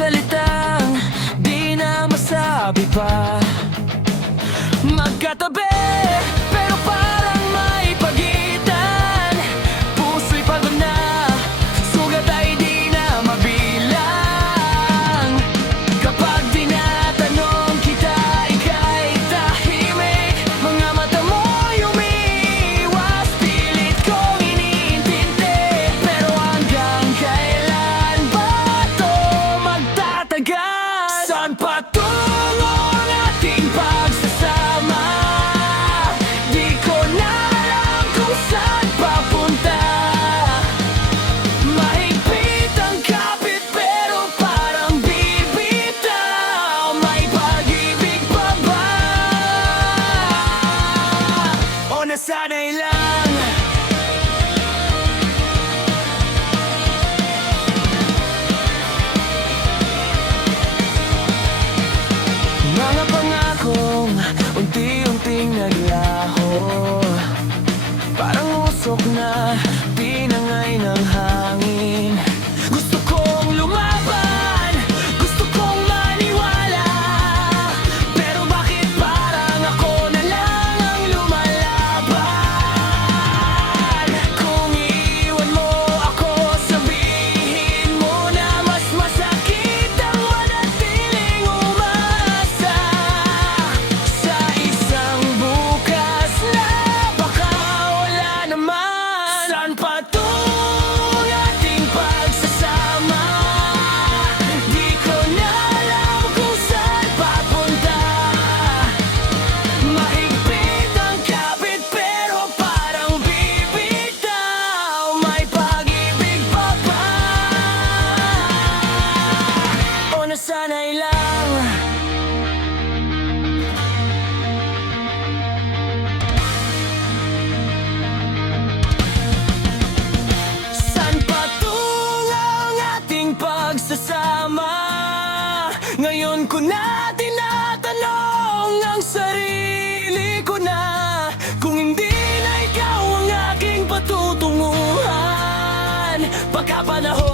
salitang di na masabi pa. Magkatabi, pero parang may pagitan. Puso'y pagod na, sugat ay di na mabilang. Kapag tinatanong kita, ika'y tahimik. Mga mata mo'y umiiwas, pilit kong iniintindi. Pero hanggang kailan ba ito magtatagal? Saan patungo ang ating pagsasama? Di ko na alam kung saan papunta. Mahigpit ang kapit pero parang bibitaw. May pag-ibig pa ba? O nasanay lang? Mga pangakong unti-unting naglaho, parang usok na tinangay ng hangin. Gusto kong lumaban, gusto kong maniwala, pero bakit parang ako na lang ang lumalaban? Kung iiwan mo ako, sabihin mo na mas masakit ang manatiling umasa sa isang bukas na baka wala naman. Saan patungo ang ating pagsasama? Di ko na alam kung saan papunta. Mahigpit ang kapit pero parang bibitaw. May pag-ibig pa ba? O nasanay lang? Saan patungo ang ating pagsasama? Ngayon ko na tinatanong ang sarili ko na, kung hindi na ikaw ang aking patutunguhan. Pagkapanahon